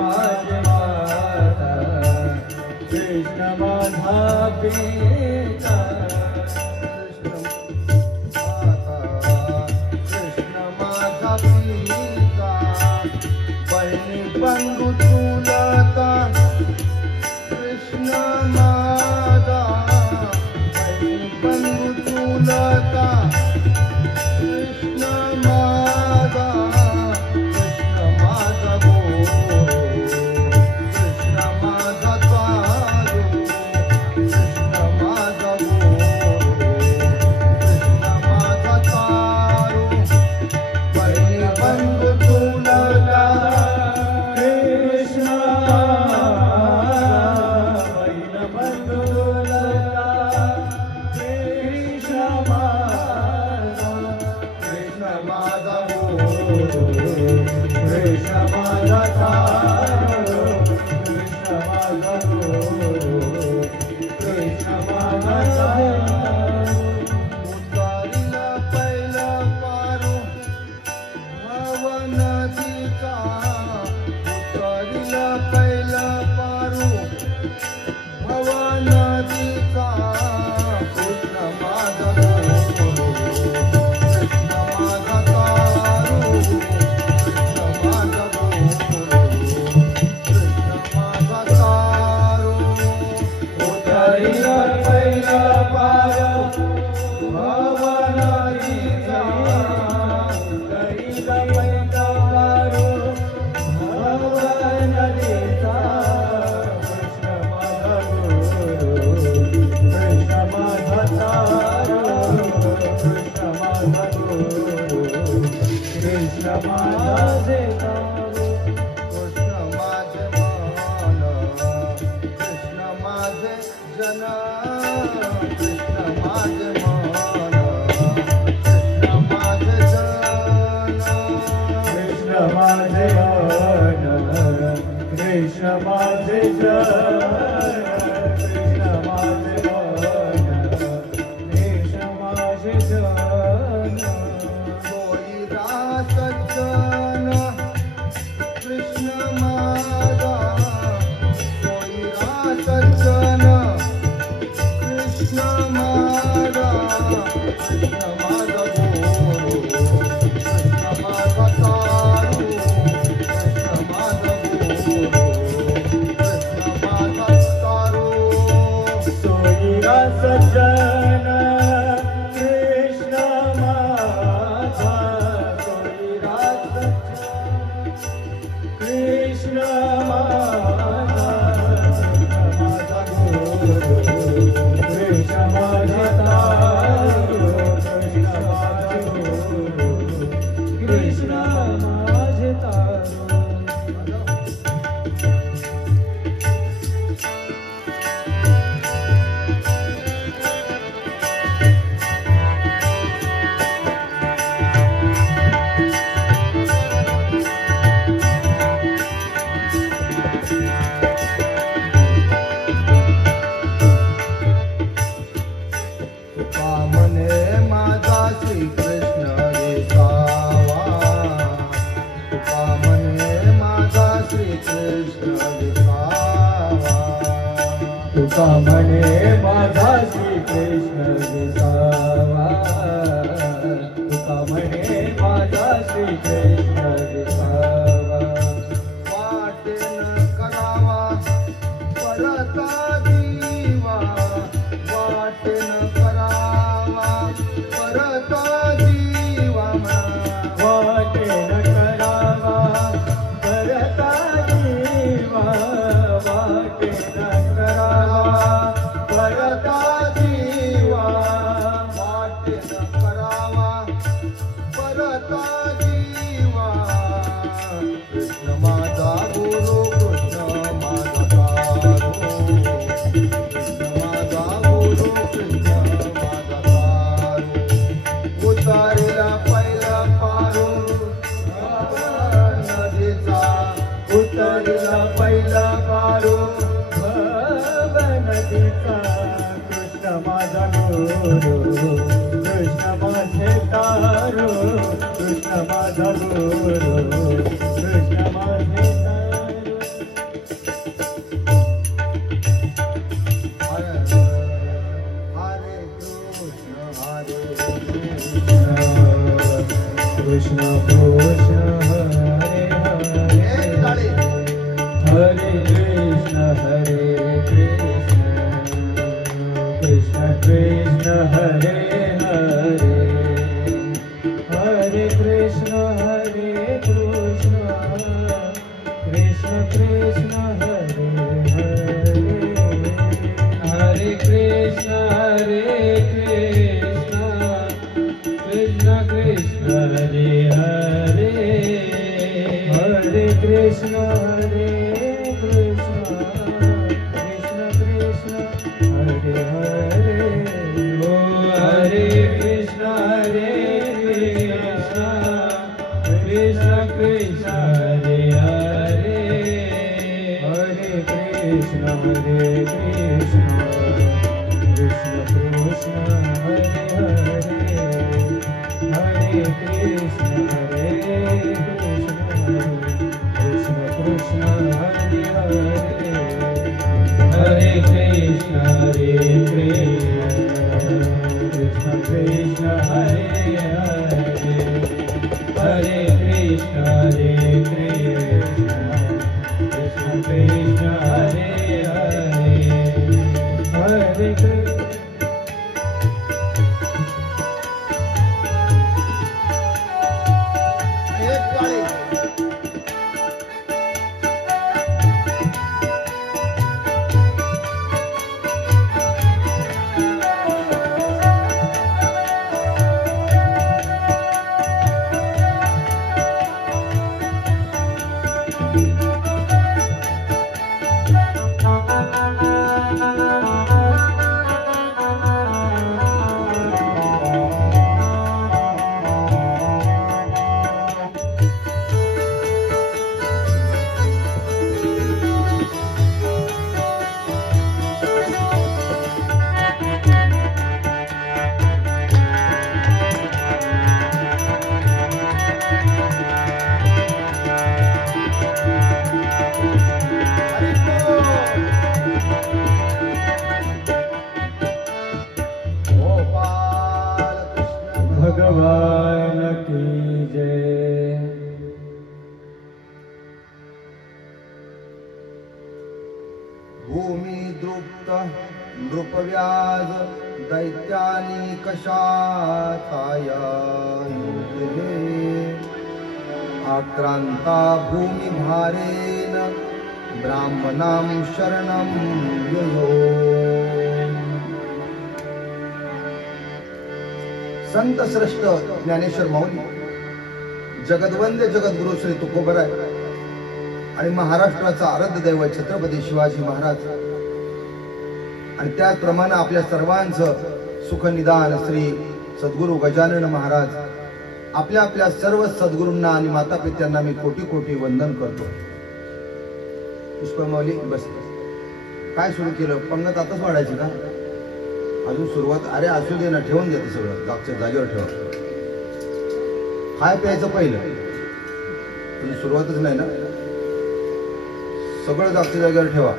माझे माता कृष्ण माझा पिता कृष्ण माझा पिता बहिणी बंधू चुलता कृष्ण माझा बहिणी बंधू चुलता कृष्ण माझा कृष्ण माझा गुरु कृष्ण माझा तारू कृष्ण माझा गुरु कृष्ण माझा तारू बहिणी बंधू चुलता कृष्ण बहिणी बंधू चुलता कृष्ण माझा गुरु कृष्ण माझा तारू कृष्ण माझा गुरु कृष्ण माझा तारू उतारिला पहिला पारू भाव नदीचा उतारिला पहिला पारू भाव नदीचा कृष्ण माझा गुरु कृष्ण माझा तारू कृष्ण माझा गुरु कृष्ण माझा तारू उतारिला पहिला पारू भाव नदीचा उतारिला पहिला पारू भाव नदीचा कृष्ण माझा गुरु कृष्ण माझा तारू कृष्ण माझा गुरु कृष्ण माझे तारू कृष्ण माझे मन कृष्ण माझे जन कृष्ण माझे मन कृष्ण माझे जन कृष्ण माझे मन कृष्ण माझे जन कृष्ण माझे मन कृष्ण माझे जन सोयीरा सज्जन कृष्ण माझा सोयीरा सज्जन कृष्ण माझा कृष्ण माझा गुरु कृष्ण माझा तारू कृष्ण माझा गुरु कृष्ण माझा तारू सोयीरा सज्जन कृष्ण माझा सोयीरा सज्जन कृष्ण माझा माझा गुरु कृष्ण माझा तारू कृष्ण माझा गुरु कृष्ण माझे तारू तुका म्हणे माझा श्रीकृष्ण विसावा तुका म्हणे माझा श्रीकृष्ण विसावा तुका म्हणे माझा श्रीकृष्ण विसावा तुका म्हणे माझा श्रीकृष्ण विसावा वाटेन करावा परता जीवा वाटेन करावा परता जीवा वाटेन करावा परता जीवा वाटेन करावा परता जीवा वाटेन करावा परता जीवा कृष्ण माझा गुरु कृष्ण माझा तारू कृष्ण माझा गुरु कृष्ण माझा तारू उतारिला पहिला पारू भाव नदीचा उतारिला पहिला पारू भाव नदीचा कृष्ण माझा गुरु कृष्ण माझे तारू कृष्ण माझा गुरु कृष्ण माझे तारू कृष्ण हरे कृष्ण कृष्ण कृष्ण हरे हरे हरे कृष्ण कृष्ण कृष्ण हरे हरे हरे कृष्ण कृष्ण कृष्ण हरे हरे हरे कृष्ण कृष्ण कृष्ण हरे हरे ओ हरे कृष्ण कृष्ण कृष्ण हरे हरे हरे कृष्ण कृष्ण कृष्ण हरे हरे हरे कृष्ण कृष्ण कृष्ण हरे हरे हरे कृष्ण कृष्ण कृष्ण हरे हरे हरे कृष्ण कृष्ण कृष्ण हरे हरे हरे कृष्ण भगवान की जय। भूमि द्रुप्त नृपव्याज दैत्यानी कशाताया आक्रांता भूमि भारेन ब्राह्मणां शरणं ययो। संत श्रेष्ठ ज्ञानेश्वर माऊली, जगद्वंद्य जगद्गुरु श्री तुकोबराय आणि महाराष्ट्राचा आराध्य दैवत छत्रपती शिवाजी महाराज आणि त्याचप्रमाणे आपल्या सर्वांचं सुखनिदान श्री सद्गुरु गजानन महाराज, आपल्या आपल्या सर्व सद्गुरूंना आणि माता पित्यांना मी कोटी कोटी वंदन करतो। पुष्पमाऊली बस काय सुरू केलं? पंगत आताच वाढायची का? अजून सुरुवात? अरे असू दे ना, ठेवून देते सगळं जागच्या जागेवर ठेवा। खाय प्यायचं पहिलं, तुझी सुरुवातच नाही ना, सगळं जागच्या जागेवर ठेवा,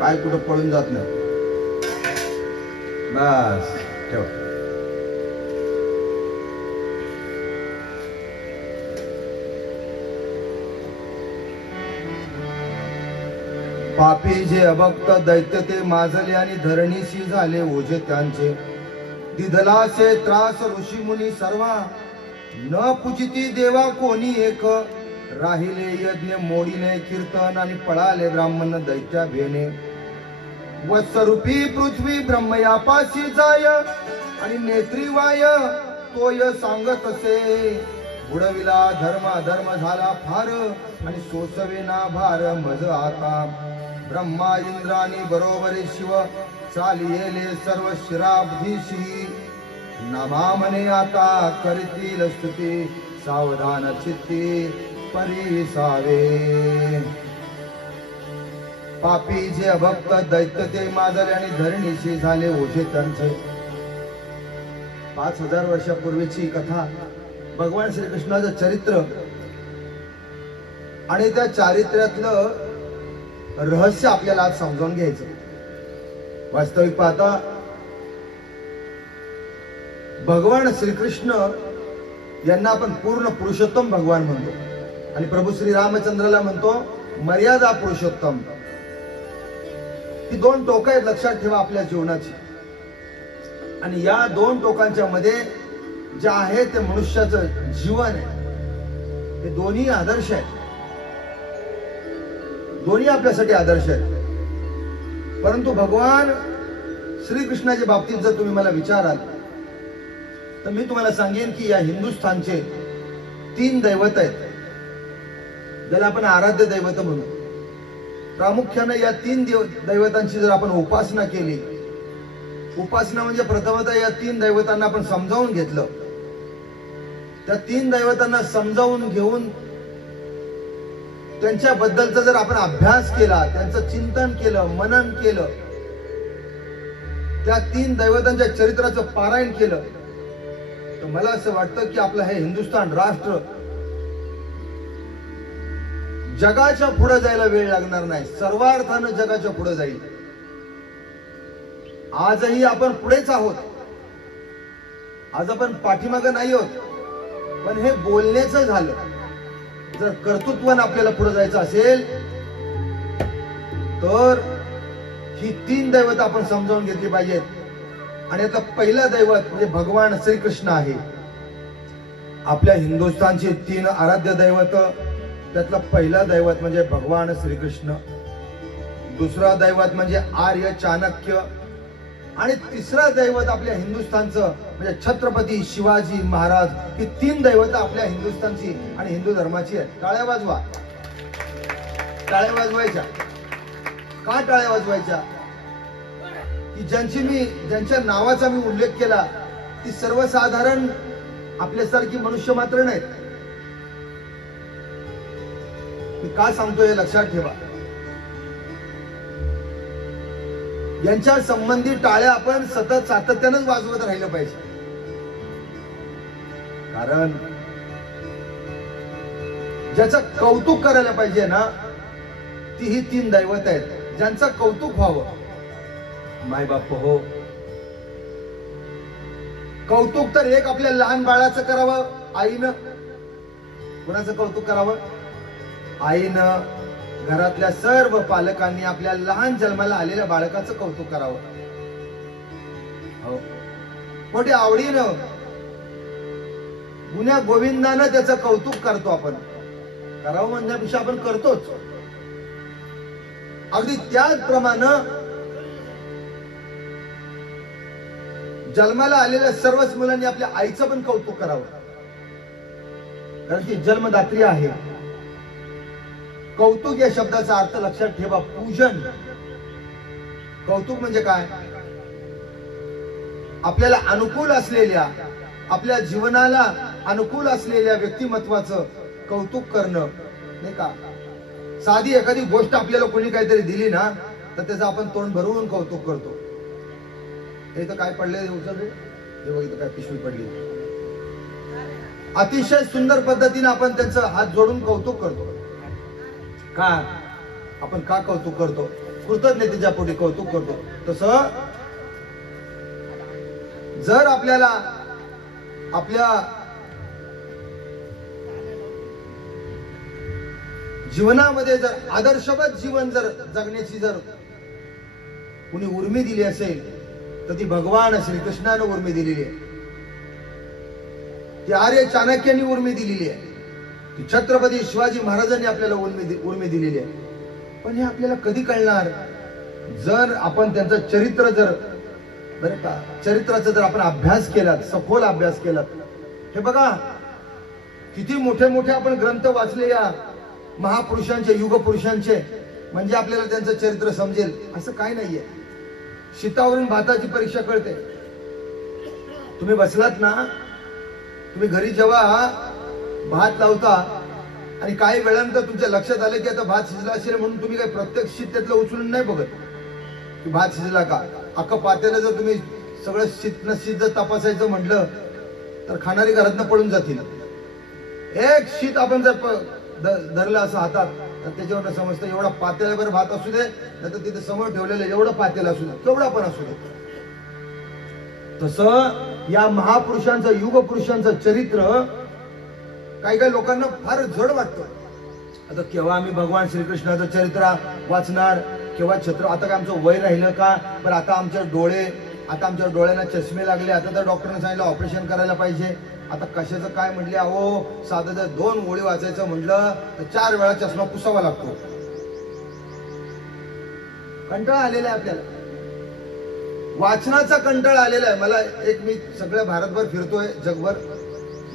काय कुठं पळून जात नाही, बस ठेवा। पापी जे अभक्त दैत्य ते माजले आणि धरणीशी झाले ओझे त्यांचे। दिधलासे त्रास ऋषी मुनी सर्वा, न पूजिती देवा कोणी एक। राहिले यज्ञ मोडिले कीर्तन आणि पळाले ब्राह्मण दैत्या भेने। वत्सरूपी पृथ्वी ब्रह्मयापाशी जाय आणि नेत्री वाय तोय सांगत असे। बुडविला धर्म अधर्म झाला फार आणि सोसवेना भार मज आता। ब्रह्मा इंद्रानी बरोबरे शिव चालियेले सर्व शिराब्धीशी। नमा म्हणे आता करतील स्तुती, सावधान चित्ती परिसावे। पापी जे अभक्त दैत्य ते माजले आणि धरणीशी झाले ओझे त्यांचे। 5000 वर्षापूर्वीची कथा, भगवान श्रीकृष्णाचं चरित्र आणि त्या चारित्र्यातलं रहस्य आपल्याला आज समजावून घ्यायचं। वास्तविक पाहता भगवान श्रीकृष्ण यांना आपण पूर्ण पुरुषोत्तम भगवान म्हणतो आणि प्रभू श्री रामचंद्राला म्हणतो मर्यादा पुरुषोत्तम। ही दोन टोकं आहेत, लक्षात ठेवा आपल्या जीवनाची. आणि या दोन टोकांच्या मध्ये जे आहे ते मनुष्याचं जीवन आहे. हे दोन्ही आदर्श आहेत, दोन्ही आपल्यासाठी आदर्श आहेत. परंतु भगवान श्रीकृष्णाच्या बाबतीत जर तुम्ही मला विचाराल तर मी तुम्हाला सांगेन की या हिंदुस्थानचे 3 दैवत आहेत, ज्याला आपण आराध्य दैवत म्हणू. प्रामुख्याने या 3 दैवतांची जर आपण उपासना केली, उपासना म्हणजे प्रथमतः या 3 दैवतांना आपण समजावून घेतलं, त्या 3 दैवतांना समजावून घेऊन त्यांच्याबद्दलचा जर आपण अभ्यास केला, त्यांचं चिंतन केलं, मनन केलं, त्या 3 दैवतांच्या चरित्राचं पारायण केलं, तर मला असं वाटतं की आपलं हे हिंदुस्थान राष्ट्र जगाच्या पुढे जायला वेळ लागणार नाही, सर्वार्थानं जगाच्या पुढे जाईल. आजही आपण पुढेच आहोत, आज आपण पाठीमागं नाही आहोत, पण हे बोलण्याचं झालं. जर कर्तृत्वानं आपल्याला पुढे जायचं असेल तर ही 3 दैवत आपण समजावून घेतली पाहिजेत. आणि आता पहिलं दैवत म्हणजे भगवान श्रीकृष्ण आहे. आपल्या हिंदुस्थानचे 3 आराध्य दैवत, त्यातलं पहिलं दैवत म्हणजे भगवान श्रीकृष्ण, दुसरा दैवत म्हणजे आर्य चाणक्य, आणि तिसरं दैवत आपल्या हिंदुस्थानचं म्हणजे छत्रपती शिवाजी महाराज. ही 3 दैवत आपल्या हिंदुस्थानची आणि हिंदू धर्माची आहेत. टाळ्या वाजवा. टाळ्या वाजवायच्या का? टाळ्या वाजवायच्या की ज्यांच्या नावाचा मी उल्लेख केला ती सर्वसाधारण आपल्यासारखी मनुष्य मात्र नाहीत. मी का सांगतोय हे लक्षात ठेवा. यांच्या संबंधी टाळ्या आपण सतत सातत्यानंच वाजवत राहिलं पाहिजे. कारण ज्याचं कौतुक करायला पाहिजे ना, ती ही 3 दैवत आहेत, ज्यांचं कौतुक व्हावं. माय बाप हो, कौतुक तर एक आपल्या लहान बाळाचं करावं, आईनं. कुणाचं कौतुक करावं? आईनं. घरातल्या सर्व पालकांनी आपल्या लहान जन्माला आलेल्या बाळकाचं कौतुक करावं. हो, मोठ्या आवडीनं गुण्या गोविंदानं त्याचं कौतुक करतो आपण. करावं म्हणण्यापेक्षा आपण करतोच. अगदी त्याचप्रमाणे जन्माला आलेल्या सर्वच मुलांनी आपल्या आईचं पण कौतुक करावं, कारण ती जन्मदात्री आहे. कौतुक या शब्दाचा अर्थ लक्षात ठेवा, पूजन. कौतुक म्हणजे काय? आपल्याला अनुकूल असलेल्या, आपल्या जीवनाला अनुकूल असलेल्या व्यक्तिमत्वाचं कौतुक करणं, नाही का? साधी एखादी गोष्ट आपल्याला कोणी काहीतरी दिली ना, तर त्याचं आपण तोंड भरून कौतुक करतो. हे तर काय पडले उचलले, हे बघितलं काय पिशवी पडली. अतिशय सुंदर पद्धतीने आपण त्यांचं हात जोडून कौतुक करतो. का? आपण का कौतुक करतो? कृतज्ञतेच्या पोटी कौतुक करतो. तसं जर आपल्याला आपल्या जीवनामध्ये जर आदर्शवत जीवन जर जगण्याची जर कुणी उर्मी दिली असेल तर ती भगवान श्रीकृष्णाने उर्मी दिलेली आहे. ती आर्य चाणक्यांनी उर्मी दिलेली आहे. ती छत्रपती शिवाजी महाराजांनी आपल्याला उर्मी दिलेली आहे. पण हे आपल्याला कधी कळणार? जर आपण त्यांचं चरित्र जर बरं का चरित्राचा जर आपण अभ्यास केला, सखोल अभ्यास केला. हे बघा किती मोठे मोठे आपण ग्रंथ वाचले या महापुरुषांचे, युग पुरुषांचे, म्हणजे आपल्याला त्यांचं चरित्र समजेल असं काय नाहीये. शीतावरून भाताची परीक्षा कळते. तुम्ही बसलात ना, तुम्ही घरी जेव्हा भात लावता आणि काही वेळानंतर तुमच्या लक्षात आलं की आता भात शिजला असेल म्हणून तुम्ही काही प्रत्येक शीत त्यातलं उचलून नाही बघत की भात शिजला का. अख्खं पातेलं जर तुम्ही सगळं शीत जर तपासायचं म्हटलं तर खाणारी घरातनं पळून जातील. एक शीत आपण जर धरलं असं हातात तर त्याच्यावर समजतं एवढा पातेल्यावर भात असू दे, नाही तर तिथे समोर ठेवलेलं एवढं पातेलं असू दे, केवढा पण असू दे. तसं या महापुरुषांचं, युग पुरुषांचं चरित्र काही काही लोकांना फार जड वाटतं. आता केव्हा आम्ही भगवान श्रीकृष्णाचं चरित्र वाचणार, केव्हा छत्र, आता काय आमचं वय राहिलं का? बरं आता आमच्या डोळ्यांना चष्मे लागले, आता तर डॉक्टरने सांगितलं ऑपरेशन करायला पाहिजे. आता कशाचं काय म्हटले, अहो साधं जर 2 ओळी वाचायचं म्हटलं तर 4 वेळा चष्मा पुसावा लागतो. कंटाळा आलेला आहे आपल्याला, वाचनाचा कंटाळा आलेला आहे. मला मी सगळ्या भारतभर फिरतोय, जगभर,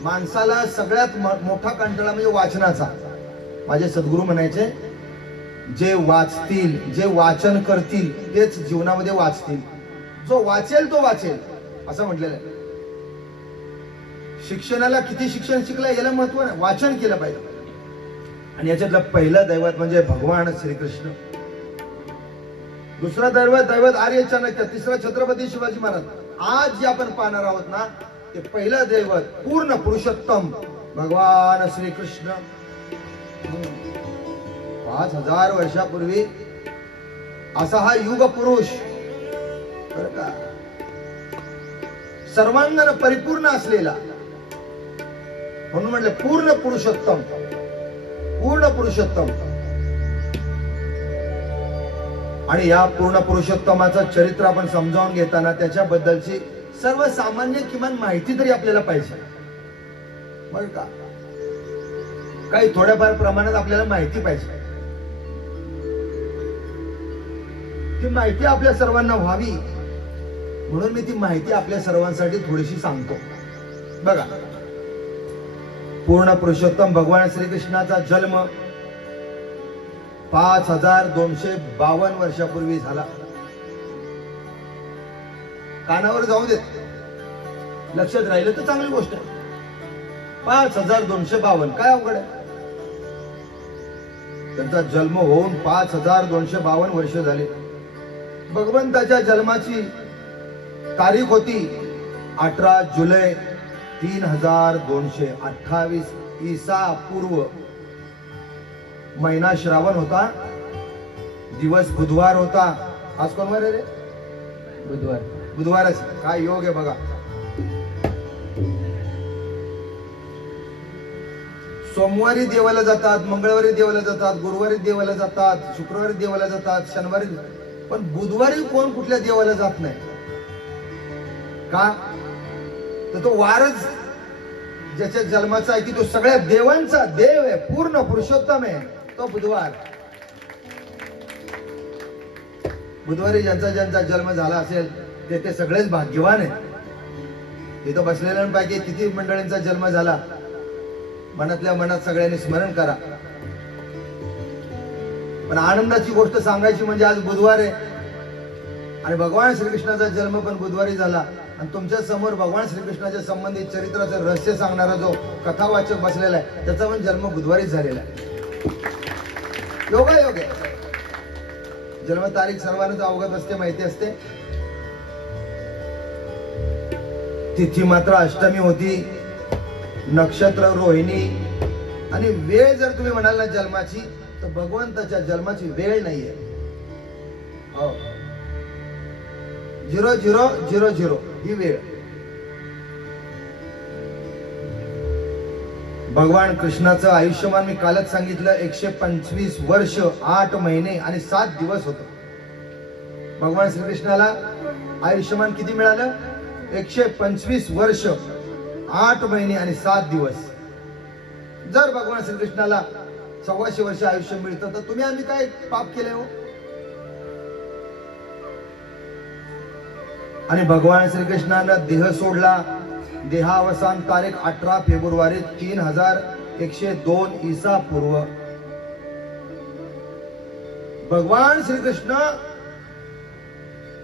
माणसाला सगळ्यात मोठा कंटाळा म्हणजे वाचनाचा. माझे सद्गुरू म्हणायचे, जे वाचतील, जे वाचन करतील तेच जीवनामध्ये वाचतील. जो वाचेल तो वाचेल, असं म्हटलेलं आहे. शिक्षणाला किती शिक्षण शिकलं याला महत्व नाही, वाचन केलं पाहिजे. आणि याच्यातलं पहिलं दैवत म्हणजे भगवान श्रीकृष्ण. दुसरा दैवत आर्य चाणक्य, तिसरा छत्रपती शिवाजी महाराज. आज जे आपण पाहणार आहोत ना, ते पहिलं दैवत पूर्ण पुरुषोत्तम भगवान श्रीकृष्ण. 5000 वर्षापूर्वी असा हा युग पुरुष, बरं का, सर्वांगण परिपूर्ण असलेला, म्हणून म्हटलं पूर्ण पुरुषोत्तम, पूर्ण पुरुषोत्तम. आणि या पूर्ण पुरुषोत्तमाचं चरित्र आपण समजावून घेताना त्याच्याबद्दलची सर्वसामान्य किमान माहिती तरी आपल्याला पाहिजे, बरं का. काही थोड्याफार प्रमाणात आपल्याला माहिती पाहिजे. ती माहिती आपल्या सर्वांना व्हावी म्हणून मी ती माहिती आपल्या सर्वांसाठी थोडीशी सांगतो. बघा, पूर्ण पुरुषोत्तम भगवान श्रीकृष्णाचा जन्म 5252 वर्षापूर्वी झाला. कानावर जाऊ देत, लक्षात राहिलं तर चांगली गोष्ट आहे. 5252 काय अवघड आहे? त्यांचा जन्म होऊन 5252 वर्ष झाले. भगवंताच्या जन्माची तारीख होती 18 जुलै 3228 ईसा पूर्व. महिना श्रावण होता, दिवस बुधवार होता. आज कोण वार आहे रे? बुधवारच. काय योग आहे बघा. सोमवारी देवाला जातात, मंगळवारी देवाला जातात, गुरुवारी देवाला जातात, शुक्रवारी देवाला जातात, शनिवारी, पण बुधवारी कोण कुठल्या देवाला जात नाही का? तर तो वारच ज्याच्या जन्माचा आहे की तो सगळ्या देवांचा देव आहे, पूर्ण पुरुषोत्तम आहे, तो बुधवार. बुधवारी ज्यांचा जन्म झाला असेल ते सगळेच भाग्यवान आहेत. तिथं बसलेल्यांपैकी किती मंडळींचा जन्म झाला, मनातल्या मनात सगळ्यांनी स्मरण करा. पण आनंदाची गोष्ट सांगायची म्हणजे आज बुधवार आहे आणि भगवान श्रीकृष्णाचा जन्म पण बुधवारी झाला. आणि तुमच्या समोर भगवान श्रीकृष्णाच्या संबंधित चरित्राचं रहस्य सांगणारा जो कथावाचक बसलेला आहे त्याचा पण जन्म बुधवारीच झालेला आहे. योगायोग आहे. जन्म तारीख सर्वांनाच अवगत असते, माहिती असते. तिथी मात्र अष्टमी होती, नक्षत्र रोहिणी. आणि वेळ जर तुम्ही म्हणाल ना जन्माची, तर भगवंताच्या जन्माची वेळ नाहीये. 0000 ही वेळ. भगवान कृष्णाचं आयुष्यमान मी कालच सांगितलं 125 वर्ष 8 महिने आणि 7 दिवस होतं. भगवान श्रीकृष्णाला आयुष्यमान किती मिळालं? 125 वर्ष 8 महिने आणि 7 दिवस. जर भगवान श्रीकृष्णाला 125 वर्ष आयुष्य मिळतं तर तुम्ही आम्ही काय पाप केले हो? आणि भगवान श्रीकृष्णानं देह सोडला. देहावसान तारीख 18 फेब्रुवारी 3102 ईसा पूर्व. भगवान श्रीकृष्ण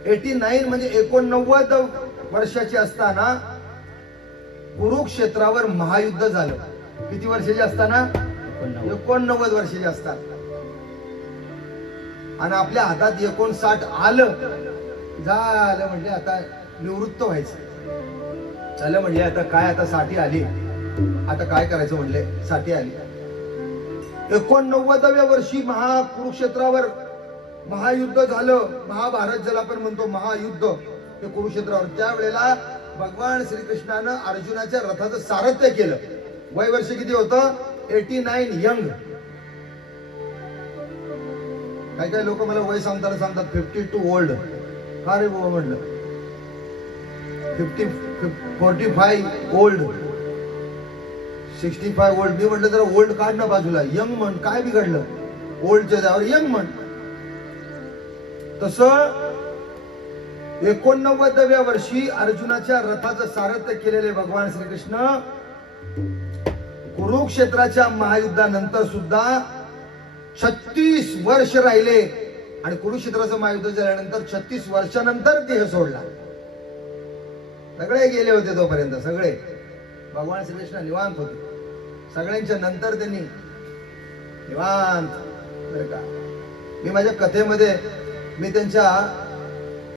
89 म्हणजे 89 वर्षाचे असताना कुरुक्षेत्रावर महायुद्ध झालं. किती वर्षाचे असताना? 89 वर्षाचे असतात. आणि आपल्या हातात 59 आलं झालं म्हणजे आता निवृत्त व्हायचं झालं. म्हणजे आता काय, आता 60 आली, आता काय करायचं म्हणले, 60 आली. 89व्या वर्षी कुरुक्षेत्रावर महायुद्ध झालं. महाभारत ज्याला आपण म्हणतो महायुद्ध, हे कुरुक्षेत्रावर. त्यावेळेला भगवान श्रीकृष्णानं अर्जुनाच्या रथाचं सारथ्य केलं. वय वर्ष किती होतं? 89 यंग. काही काही लोक मला वय सांगतात 52 ओल्ड. का रे बाबा म्हटलं 45 ओल्ड, 65 ओल्ड. मी म्हटलं जरा ओल्ड काढ ना बाजूला, यंग म्हण. काय बिघडलं? ओल्डच्या जावर यंग म्हण. तसं 89व्या वर्षी अर्जुनाच्या रथाचं सारथ्य केलेले भगवान श्रीकृष्ण कुरुक्षेत्राच्या महायुद्धानंतर सुद्धा 36 वर्ष राहिले आणि कुरुक्षेत्राचं महायुद्ध झाल्यानंतर 36 वर्षानंतर देह सोडला. सगळे गेले होते तोपर्यंत, सगळे. भगवान श्रीकृष्ण निवांत होते. सगळ्यांच्या नंतर त्यांनी निवांत. बरं का, मी माझ्या कथेमध्ये मी त्यांच्या